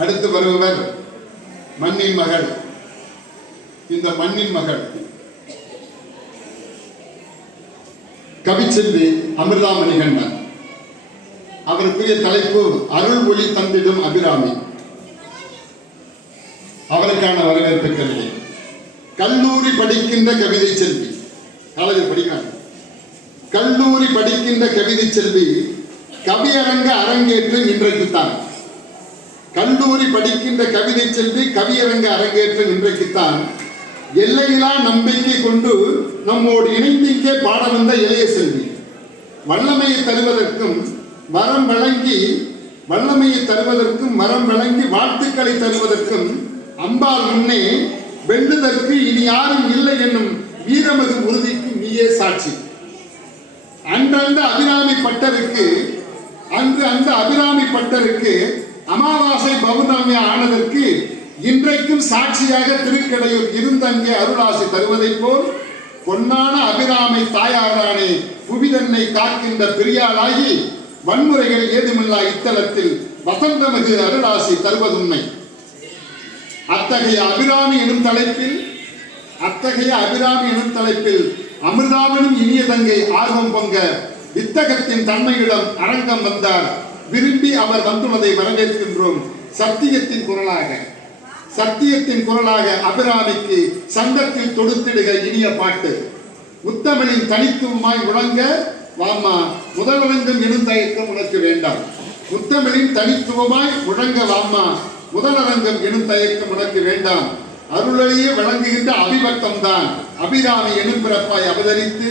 அடுத்து வருபவர் மண்ணின் மகள். இந்த மண்ணின் மகள் கவிச்செல்வி அமிர்தா மணிகண்டன். அவருக்குரிய தலைப்பு அருள் ஒளி தந்திடும் அபிராமி. அவருக்கான வரவேற்பு கவிதை. கல்லூரி படிக்கின்ற கவிதை செல்வி. காலேஜில் படிக்கிறாங்க. கல்லூரி படிக்கின்ற கவிதை செல்வி கவியரங்க அரங்கேற்றம் இன்றைக்குத்தான். கல்லூரி படிக்கின்ற கவிதை செல்வி கவியரங்க அரங்கேற்றம் இன்றைக்குத்தான். எல்லையிலா நம்பிக்கை கொண்டு நம்மோடு இணைந்து இங்கே பாட வந்த இளைய செல்வி. வல்லமையை தருவதற்கும் வரம் வழங்கி வாழ்த்துக்களை தருவதற்கும் அம்பாள் முன்னே வெல்லுதற்கு இனி யாரும் இல்லை என்னும் வீரமது உறுதிக்கு நீயே சாட்சி. அன்று அந்த அபிராமி பட்டருக்கு அமாவாசை பௌர்ணமி ஆனதற்கு இன்றைக்கும் சாட்சியாக திருக்கடையூர் இருந்தங்கே அருளாசி தருவதைப் போல் பொன்னான அபிராமி தாயாரானே புவிதன்னை காக்கின்ற பிரியாளாகி வன்முறைகள் ஏதுமில்லா இத்தலத்தில் வசந்தமிகு அருளாசி தருவதுண்மை. அத்தகைய அபிராமி எனும் தலைப்பில் அமிர்தாவினும் இனிய தங்கை ஆர்வம் பொங்க வித்தகத்தின் தன்மையிடம் அரங்கம் வந்தார். விரும்பி அவர் வந்துள்ளதை வரவேற்கின்றோம். சத்தியத்தின் குரலாக அபிராமிக்கு சங்கத்தில் தொடுத்திடுக இனிய பாட்டு. முத்தமிழின் தனித்துவமாய் முழங்க வாமா முதலரங்கம் எனும் தயக்கம் உனக்கு வேண்டாம். முத்தமிழின் தனித்துவமாய் முழங்க வாமா முதலரங்கம் எனும் தயக்கம் உனக்கு வேண்டாம். அருளையே வழங்குகின்ற அபிபக்தம் தான் அபிராமி எனும் பிறப்பாய் அவதரித்து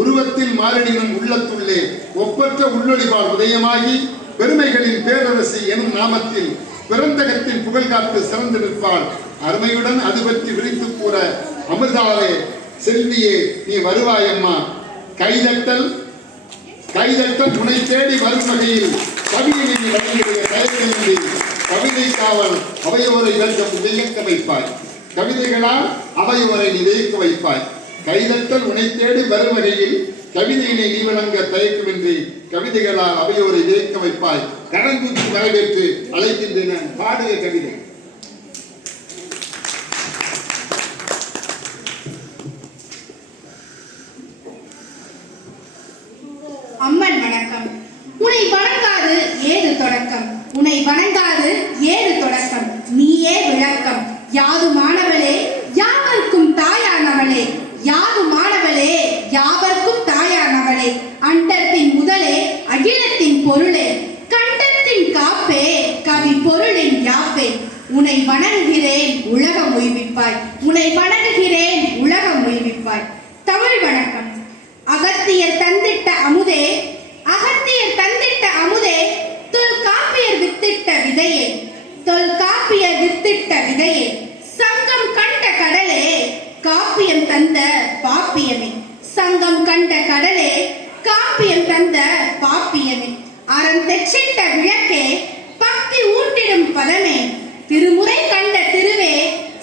உருவத்தில் மாறினும் உள்ளத்துள்ளே ஒப்பற்ற உள்ளொளிவால் உதயமாகி பெருமைகளின் பேரரசி எனும் நாமத்தில் பிறந்தகத்தின் புகழ் காத்து சிறந்து நிற்பாள். அருமையுடன் அது பற்றி விரித்து கூற அமிர்தாவே செல்வியே நீ வருவாயம்மா. கைதட்டல் துணை தேடி வரும் வகையில் கவியை வழங்கிய தயக்கமின்றி கவிதை காவல் அவையோரை வியக்க வைப்பாய். கவிதைகளால் அவையோரை நீ வியக்க வைப்பாய். கைதட்டல் உனை தேடி வரும் வகையில் கவிதையினை நீ வழங்க தயக்கமின்றி கவிதைகளால் அவையோரை வியக்க வைப்பாய். கடங்குச்சி வரவேற்று அழைக்கின்றன பாடுக கவிதை. அம்மன் வணக்கம். உன்னை வணங்காது ஏது தொடக்கம், உன்னை வணங்காது ஏது தொடக்கம், நீயே விளக்கம். யாதுமானவளே யாவர்க்கும் தாயானவளே, யாதுமானவளே யாவர்க்கும் தாயானவளே, அண்டத்தின் முதலே அகிலத்தின் பொருளே, கண்டத்தின் காப்பே கவி பொருளின் யாப்பே. உன்னை வணங்குகிறேன் உலகம் உய்விப்பாய், உன்னை வணங்குகிறேன் உலகம் உய்விப்பாய். தமிழ் வணக்கம். அகத்தியர் தந்திட்ட அமுதே, அகத்தியர் தந்திட்ட அமுதே, தொல்காப்பியர் வித்திட்ட விதையே, தொல்காப்பியர் வித்திட்ட விதையே, சங்கம் கண்ட கடலே காப்பியம் தந்த பாப்பியமே, சங்கம் கண்ட கடலே காப்பியம் தந்த பாப்பியமே. அறம் தெச்சிட்ட விளக்கே பக்தி ஊட்டிடும் பதமே, திருமுறை கண்ட திருவே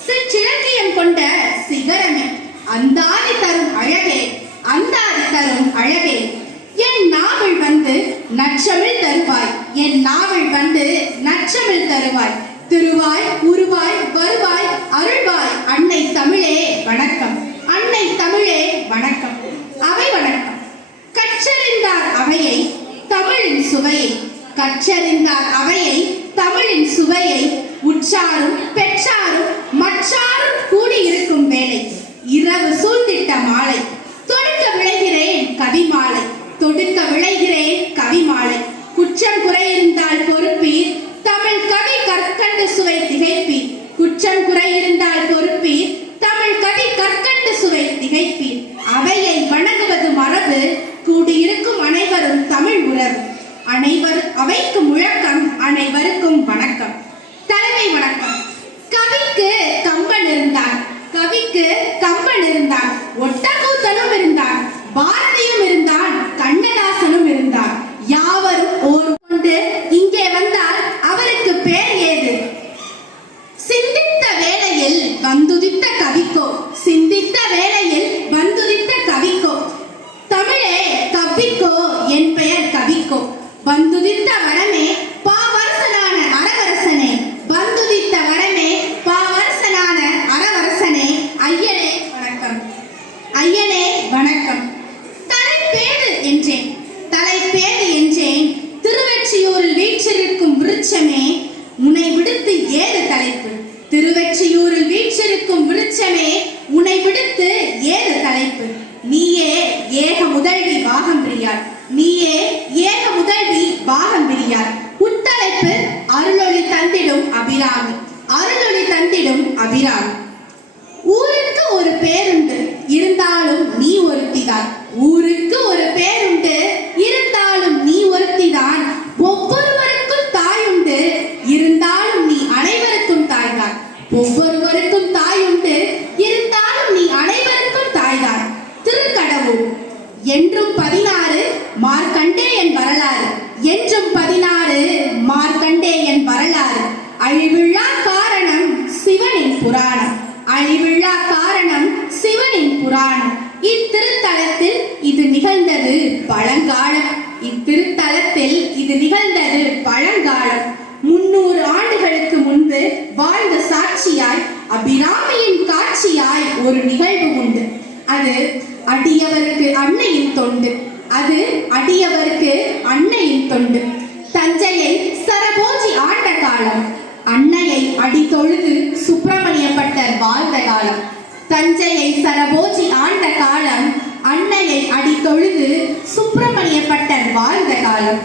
சிற்றிலக்கியம் கொண்ட சிகரமே. அந்தாதி தரும் அழகே, அந்தாதி தரும் அழகே, என் நாவல் வந்து நற்றமிழ் தருவாய், என் நாவல் வந்து நற்றமிழ் தருவாய். திருவாய் உருவாய் வருவாய் அருள்வாய் அன்னை தமிழே வணக்கம், அன்னை தமிழே வணக்கம். அவை வணக்கம். கற்றறிந்தார் அவையை தமிழின் சுவையை, கற்றறிந்தார் அவையை தமிழின் சுவையை, உற்றாரும் பெற்றாரும் மற்றாரும் கூடியிருக்கும் வேளை, இரவு சூழ்ந்திட்ட மாலை, தொடுக்க விளைகிறேன் கவிமாலை, தொடுக்க விளைகிறேன் கவிமாலை. குற்றம் குறையிருந்தால் பொறுப்பீர், தமிழ் கவி கற்கண்டு சுவை திகைப்பீர், குற்றம் குறையிருந்தால் பொறுப்பீர், தமிழ் கவி கற்கண்டு சுவை திகைப்பீர். அவையை வணங்குவது மரபு, கூடியிருக்கும் அனைவரும் தமிழ் உறவு, அவைக்கு முழக்கம் அனைவருக்கும் வணக்கம். தலைமை வணக்கம். கவிக்கு கம்பன் இருந்தான், கவிக்கு கம்பன் இருந்தான், ஒட்டக்கூத்தனும் இருந்தான், பாரதியும் இருந்தான், கண்ணதாசனும் இருந்தான். யாவரும் ஓர் கொண்டு இங்கே வந்தால் அவருக்கு பேர் ஏது? சிந்தித்த வேளையில் வந்துதித்த கவிக்கோ, சிந்தித்த வேளையில் வந்துதித்த கவிக்கோ, தமிழே கவிக்கோ என் பெயர் கவிக்கோ, வந்துதித்த வரமே பாவரசனான அரவரசனே, திருவெற்றியூரில் வீற்றிருக்கும் விருட்சமே உன்னை விடுத்து ஏது தலைப்பு? நீயே ஏக முதல்வி பாகம் பிரியார், நீயே ஏக முதல்வி பாகம் பிரியார். உத்தலைப்பு அருளொளி தந்திடும் அபிராமி, அருளொளி தந்திடும் அபிராமி. ஊருக்கு ஒரு பேருண்டு இருந்தாலும் நீ ஒருத்திதான், ஊருக்கு ஒரு பேருண்டு இருந்தாலும் நீ ஒருத்திதான். ஒவ்வொருவருக்கும் தாயுண்டு இருந்தாலும் நீ அனைவருக்கும் தாய்தான், ஒவ்வொருவருக்கும் தாயுண்டு இருந்தாலும் நீ அனைவருக்கும் தாய்தான். திருக்கடவுள் என்றும் 16 மார்க்கண்டேயன் வரலாறு, என்றும் 16 மார்க்கண்டேயன் வரலாறு. அழிவில்லா காரணம் சிவனின் புராணம், அழிவில்லா காரணம் சிவனின் புராணம். இத்திருத்தலத்தில் இது நிகழ்ந்தது பழங்காலம், இத்திருத்தலத்தில் இது நிகழ்ந்தது பழங்காலம். 300 ஆண்டுகளுக்கு முன்பு வாழ்ந்த சாட்சியாய் அபிராமியின் காட்சியாய் ஒரு நிகழ்வு உண்டு. அது அடியவருக்கு அன்னையின் தொண்டு, அது அடியவருக்கு அன்னையின் தொண்டு. தஞ்சையை சரபோஜி ஆண்ட காலம், அன்னையை அடிதொழுது சுப்பிரமணிய பட்டர் வாழ்ந்த காலம். தஞ்சையை சரபோஜி ஆண்ட காலம், அன்னையை அடிதொழுது சுப்பிரமணிய பட்டர் வாழ்ந்த காலம்.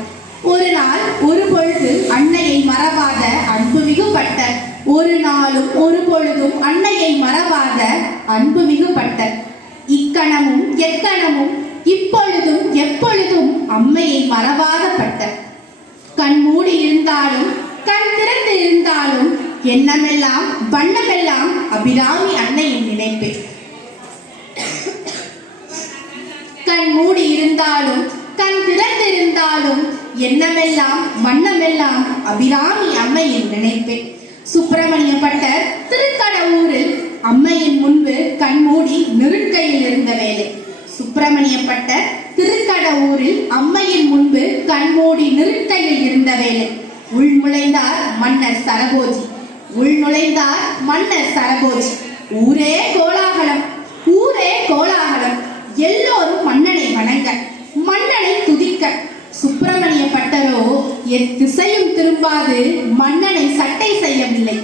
ஒரு நாள் ஒரு பொழுது அன்னையை மறவாத அன்புமிகு பட்டர், ஒரு நாளும் ஒரு பொழுதும் அன்னையை மறவாத அன்புமிகு பட்டர். இக்கணமும் எக்கணமும் இப்பொழுதும் எப்பொழுதும் அம்மையை மறவாத பட்டர். கண் மூடி இருந்தாலும் கண் திறந்து இருந்தாலும் எண்ணமெல்லாம் வண்ணமெல்லாம் அபிராமி அன்னையின் நினைப்பே. கண் மூடி இருந்தாலும் கண் திறந்து இருந்தாலும் எண்ணமெல்லாம் வண்ணமெல்லாம் அபிராமி அம்மையின் நினைப்பே. சுப்பிரமணிய பட்டர் திருக்கடவூரில் அம்மையின் முன்பு கண்மூடி நிறுக்கையில் இருந்த வேலை. சுப்பிரமணிய பட்டர் திருக்கடவூரில் அம்மையின் முன்பு கண்மூடி நிறுக்கையில் இருந்த வேலை. உள் நுழைந்தார் மன்னர் சரபோஜி, உள் நுழைந்தார் மன்னர் சரபோஜி. ஊரே கோலாகலம், ஊரே கோலாகலம். எல்லோரும் மன்னனை வணங்க, மன்னனை துதிக்க. சுப்பிரமணிய பட்டரோ எத்திசையும் திரும்பாது மன்னனை சட்டை செய்யவில்லை,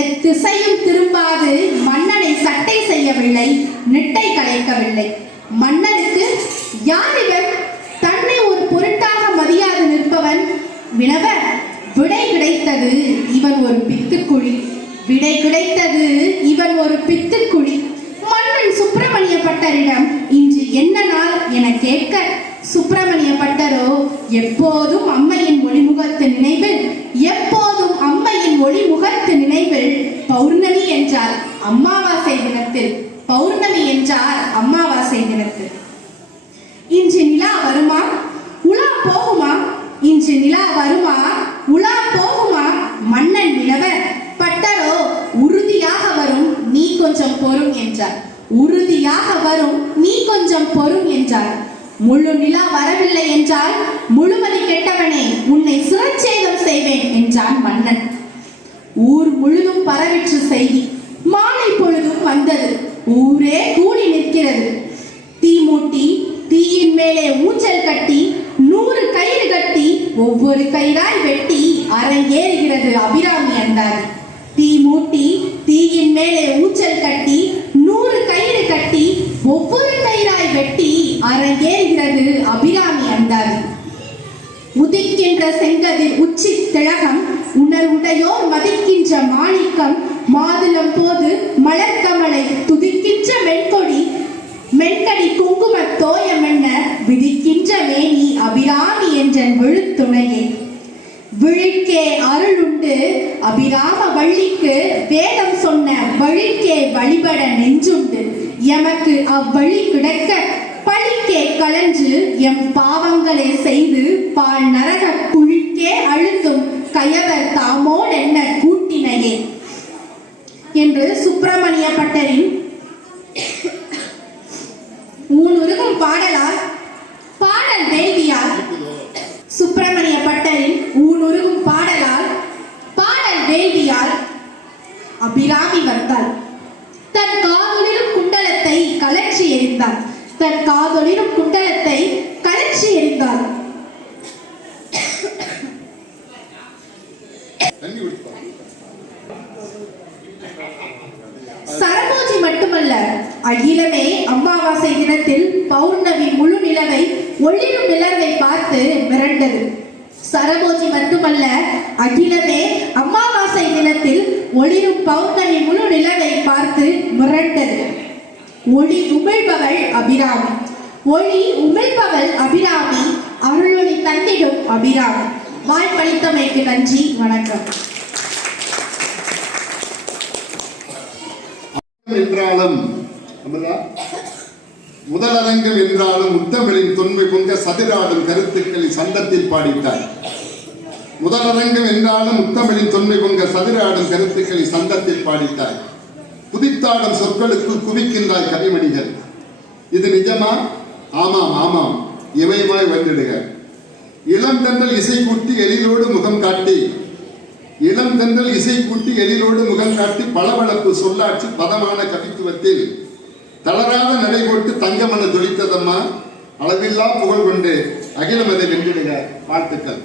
எத்திசையும் திரும்பாது மன்னனை சட்டை செய்யவில்லை, நிட்டை கலைக்கவில்லை. மன்னனுக்கு யார் இவர், தன்னை ஒரு பொருட்டாக மதியாது நிற்பவன் வினவ, விடை கிடைத்தது இவன் ஒரு பித்துக்குழி, விடை கிடைத்தது இவன் ஒரு பித்துக்குழி. மன்னன் சுப்பிரமணிய பட்டரிடம் இன்று என்ன நாள் என கேட்க, சுப்பிரமணிய பட்டரோ எப்போதும் அம்மையின் ஒளிமுகத்து நினைவில், எப்போதும் அம்மையின் ஒளிமுகத்து நினைவில். பௌர்ணமி என்றால் அமாவாசை தினத்தில், பௌர்ணமி என்றால் அமாவாசை தினத்தில். இன்று நிலா வருமா, உலா போகுமா, இன்று நிலா வருமா, உலா போகுமா? மன்னன் வினவ, பட்டரோ உறுதியாக வரும், நீ கொஞ்சம் பொறும் என்றார். உறுதியாக வரும், நீ கொஞ்சம் பொறும் என்றார். முழு நிலா வரவில்லை என்றால் முழுமதி கெட்டவனே, உன்னை சிரச்சேதம் செய்வேன் என்றான் மன்னன். ஊர் முழுதும் பரவிற்று செய்தி. மாலை பொழுதும் வந்தது, ஊரே கூடி நிற்கிறது. தீ மூட்டி தீயின் மேலே ஊஞ்சல் கட்டி 100 கயிறு கட்டி ஒவ்வொரு கயிறாய் வெட்டி அரங்கேறுகிறது அபிராமி அந்தாதி. தீ மூட்டி தீயின் மேலே ஊஞ்சல் கட்டி 100 கயிறு கட்டி ஒவ்வொரு கயிறாய் வெட்டி அரங்கேறுகிறது அபிராமி அந்தாதி. உதிக்கின்ற செங்கதிர் உச்சி திலகம், உணர்வுடையோர் மதிக்கின்ற மாணிக்கம், மாதுளம் போது மலர்கமலை துதிக்கின்ற மென்கொடி, மென்கடி குங்கும தோயமென்ன விதிக்கின்ற மேனி அபிராமி என்ற விழுத்துணையே. விழிக்கே அருளுண்டு அபிராம வள்ளிக்கு, வேதம் சொன்ன வழிக்கே வழிபட நெஞ்சுண்டு. எமக்கு அவ்வழி கிடக்க பழிக்கே கலன்று எம் பாவங்களை செய்து பால் நரக குழிக்கே அழுத்தும் கயவர் தாமோடென்ன கூட்டினையே என்று சுப்பிரமணிய பட்டரின் ஊனுருகும் பாடலால், பாடல் வேள்வியால், சுப்பிரமணிய பட்டரின் ஊனுருகும் பாடலால், பாடல் வேள்வியால் அபிராமி வந்தாள். தன் காதொளிரும் குண்டலத்தை கலற்றி எறிந்தாள், தன் காதொளிரும் குண்டலத்தை கலற்றி எறிந்தாள். தண்ணி குடிப்பா. மட்டுமல்ல, அகிலமே அமாவாசை தினத்தில் பௌர்ணமி முழு நிலவை ஒளிரும் நிலவை பார்த்து மிரண்டது. சரபோஜி மட்டுமல்ல, அகிலமே அமாவாசை தினத்தில் ஒளிரும் பௌர்ணமி முழு நிலவை பார்த்து மிரண்டது. ஒளி உமிழ்பவள் அபிராமி, ஒளி உமிழ்பவள் அபிராமி, அருளொளி தந்திடும் அபிராமி. வாய்ப்பளித்தமைக்கு நன்றி, வணக்கம். என்றாலும் முதலரங்கம் என்றாலும் முத்தமிழின் தொன்மை பொங்க சதிராடும் கருத்துக்களை சந்தத்தில் பாடிட்டார். முதலரங்கம் என்றாலும் முத்தமிழின் தொன்மை பொங்க சதிராடும் கருத்துக்களை சந்தத்தில் பாடிட்டார். குதித்தாடும் சொற்களுக்கு குவிக்கின்றாய் கவிமணிகள். இது நிஜமா? ஆமாம் ஆமாம், இமயமாய் வந்துடுக. இளம் தென்றல் இசை கூட்டி எழிலோடு முகம் காட்டி, இளம் தென்றல் இசை கூட்டி எழிலோடு முகம் காட்டி பளபளப்பு சொல்லாட்சி பதமான கவித்துவத்தில் தளராத நடை போட்டு தங்கமன ஜொலித்ததம்மா. அளவில்லா புகழ் கொண்டு அகிலமதை வென்றிடுக. வாழ்த்துக்கள்.